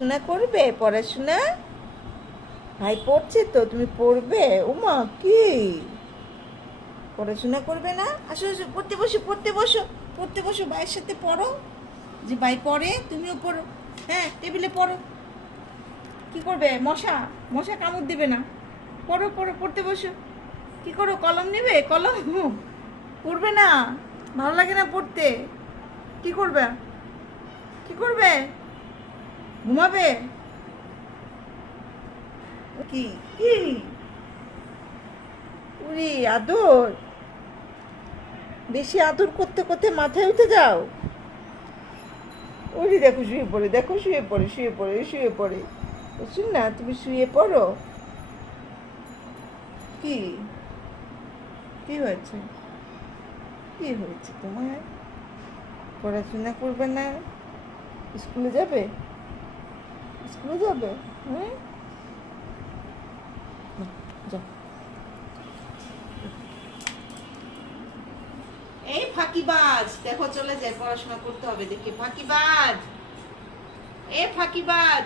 পড়াশোনা করবে? পড়াশোনা ভাই পড়ছে তো, তুমি পড়বে? উমা কি পড়াশোনা করবে না? আসো আসো, পড়তে বসো, পড়তে বসো, পড়তে বসো, ভাইয়ের সাথে পড়ো। যে ভাই পড়ে তুমিও পড়ো। হ্যাঁ, টেবিলে পড়ো। কি করবে? মশা মশা কামড় দিবে না। পড়ো পড়ো, পড়তে বসো। কি করো? কলম নেবে? কলম পড়বে না? ভালো লাগে না পড়তে? কি করবে? কি করবে? ঘুমাবে? কি কি উরি আদর, বেশি আদর করতে করতে মাথায় উঠে যাও। ওরে দেখো শুয়ে পড়ে, দেখো শুয়ে পড়ে, শুয়ে পড়ে, শুয়ে পড়ে। বুঝছেন না? তুমি শুয়ে পড়ো। কি কি হয়েছে? কি হয়েছে তোমার? পড়াশোনা করবে না? স্কুলে যাবে? স্কুলে যাবে? হুম, যাও। এই ফাঁকিবাজ দেখো চলে যায়, পড়াশোনা করতে হবে দেখি। ফাঁকিবাজ, এ ফাঁকিবাজ।